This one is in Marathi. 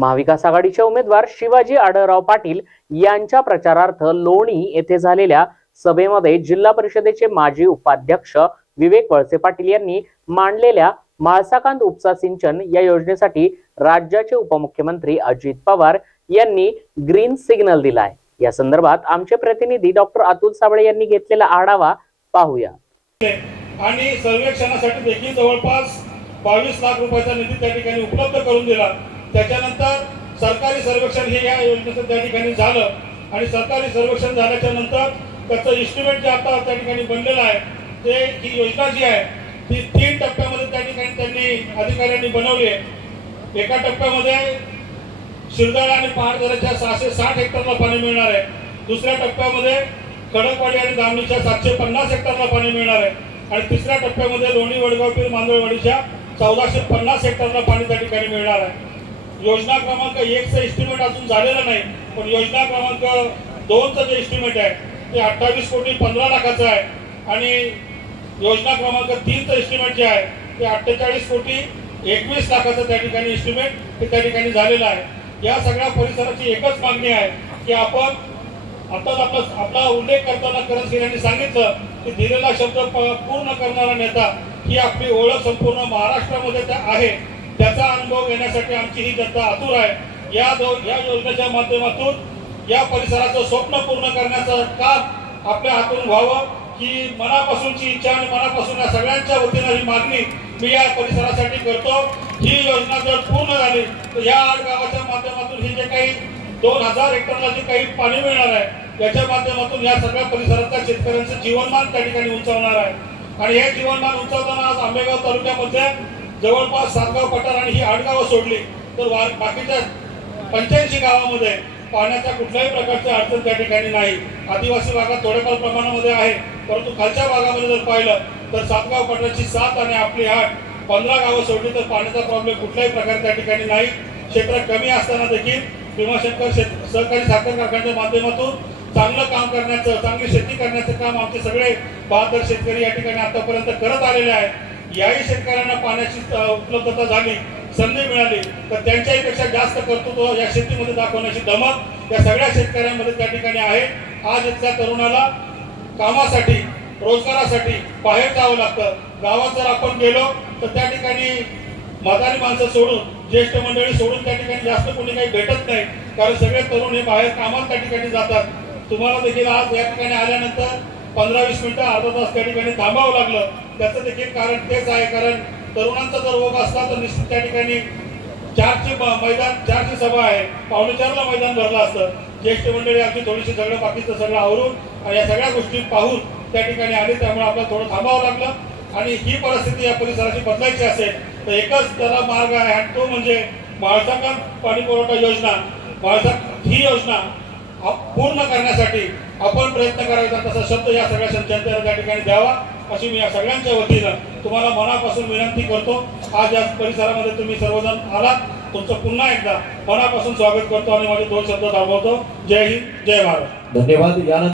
महाविकास आघाडीचे उमेदवार शिवाजी आढळराव पाटील यांच्या प्रचारार्थ लोणी येथे झालेल्या सभेमध्ये जिल्हा परिषदेचे माजी उपाध्यक्ष विवेक वळसे पाटील यांनी मांडलेल्या म्हाळसाकांत उपसा सिंचन या योजनेसाठी राज्याचे उपमुख्यमंत्री अजित पवार यांनी ग्रीन सिग्नल दिलाय। या संदर्भात आमचे प्रतिनिधी डॉक्टर अतुल साबळे यांनी घेतलेला आढावा पाहूया। आणि सर्वेक्षणासाठी देखील जवळपास 22 लाख रुपयाचा निधी त्या ठिकाणी उपलब्ध करून दिला। त्याच्यानंतर सरकारी सर्वेक्षण हे या योजनेचं त्या ठिकाणी झालं आणि सरकारी सर्वेक्षण झाल्याच्या नंतर त्याचं एस्टिमेट जे आता त्या ठिकाणी बनलेलं आहे ते ही योजना जी आहे ती 3 टप्प्यामध्ये त्या ठिकाणी त्यांनी अधिकाऱ्यांनी बनवली आहे। एका टप्प्यामध्ये शिरदाळा आणि पहाडदऱ्याच्या 660 हेक्टरला पाणी मिळणार आहे। दुसऱ्या टप्प्यामध्ये खडकवाडी आणि दामणीच्या 750 हेक्टरला पाणी मिळणार आहे आणि तिसऱ्या टप्प्यामध्ये लोणी वडगाव पीर मांदळवाडीच्या 1450 हेक्टरला पाणी त्या ठिकाणी मिळणार आहे। योजना क्रमांक 1 चा एस्टिमेट अजून झालेला नाही, पण योजना क्रमांक 2 चा जे एस्टिमेट आहे ते 28 कोटी 15 लाखाचं आहे आणि योजना क्रमांक 3 चा एस्टिमेट जे आहे ते 48 कोटी 21 लाखाचं त्या ठिकाणी एस्टिमेट ते त्या ठिकाणी झालेलं आहे। या सगळ्या परिसराची एकच मागणी आहे की आपण आताच आपला उल्लेख करताना करंज यांनी सांगितलं की दिलेला शब्द पूर्ण करणारा नेता ही आपली ओळख संपूर्ण महाराष्ट्रामध्ये आहे। त्याचा अनुभव घेण्यासाठी आमची ही जनता आतुर आहे। या योजनेच्या माध्यमातून या परिसराचं स्वप्न पूर्ण करण्याचं काम आपल्या हातून व्हावं ही मनापासूनची इच्छा आणि मनापासून या सगळ्यांच्या वतीनं ही मागणी मी या परिसरासाठी करतो। ही योजना जर पूर्ण झाली तर या 8 गावाच्या माध्यमातून हे जे काही 2000 हेक्टरला जे काही पाणी मिळणार आहे याच्या माध्यमातून या सगळ्या परिसरातल्या शेतकऱ्यांचं जीवनमान त्या ठिकाणी उंचावणार आहे आणि हे जीवनमान उंचावताना आज आंबेगाव तालुक्यामध्ये जवळपास 7 गाव पठार आणि ही 8 गावं सोडली तर बाकीच्या 85 गावामध्ये पाण्याच्या कुठल्याही प्रकारची अडचण त्या ठिकाणी नाही। आदिवासी भागात थोड्याफार प्रमाणामध्ये आहे, परंतु खालच्या भागामध्ये जर पाहिलं तर 7 गाव पठाराची 7 आणि आपली 8 15 गावं सोडली तर पाण्याचा प्रॉब्लेम कुठल्याही प्रकारे त्या ठिकाणी नाही। क्षेत्र कमी असताना देखील भीमाशंकर सहकारी साखर कारखान्याच्या माध्यमातून चांगलं काम करण्याचं, चांगली शेती करण्याचं काम आमचे सगळे बहादर शेतकरी या ठिकाणी आतापर्यंत करत आलेले आहेत। याही शेतकऱ्यांना पाण्याची उपलब्धता झाली, संधी मिळाली तर त्यांच्याही पेक्षा जास्त कर्तृत्व या शेतीमध्ये दाखवण्याची दमक या सगळ्या शेतकऱ्यांमध्ये त्या ठिकाणी आहे। आज इथल्या तरुणाला कामासाठी, रोजगारासाठी बाहेर जावं लागतं। गावात जर आपण गेलो तर त्या ठिकाणी म्हातारी माणसं सोडून, ज्येष्ठ मंडळी सोडून त्या ठिकाणी जास्त कोणी काही भेटत नाही, कारण सगळे तरुण हे बाहेर कामाला त्या ठिकाणी जातात। तुम्हाला देखील आज या ठिकाणी आल्यानंतर 15-20 मिनिटं अर्धा तास त्या ठिकाणी थांबावं लागलं। त्याचं देखील कारण तेच आहे, कारण तरुणांचा जर ओघ असला तर निश्चित त्या ठिकाणी 4ची सभा आहे, 3:45ला मैदान भरलं असतं। ज्येष्ठ मंडळी अगदी थोडीशी सगळं बाकीचं सगळं आवरून आणि या सगळ्या गोष्टी पाहून त्या ठिकाणी आले, त्यामुळे आपल्याला थोडं थांबावं लागलं आणि ही परिस्थिती या परिसराची बदलायची असेल तर एकच त्याला मार्ग आहे आणि तो म्हणजे म्हाळसाकांत पाणी पुरवठा योजना। ही योजना पूर्ण करण्यासाठी आपण प्रयत्न करायचा, तसा शब्द या सगळ्या जनतेला त्या ठिकाणी द्यावा अशी मी या सगळ्यांच्या वतीनं तुम्हाला मनापासून विनंती करतो। आज या परिसरामध्ये तुम्ही सर्वजण आलात, तुमचं पुन्हा एकदा मनापासून स्वागत करतो आणि माझे 2 शब्द थांबवतो। जय हिंद, जय महाराष्ट्र। धन्यवाद।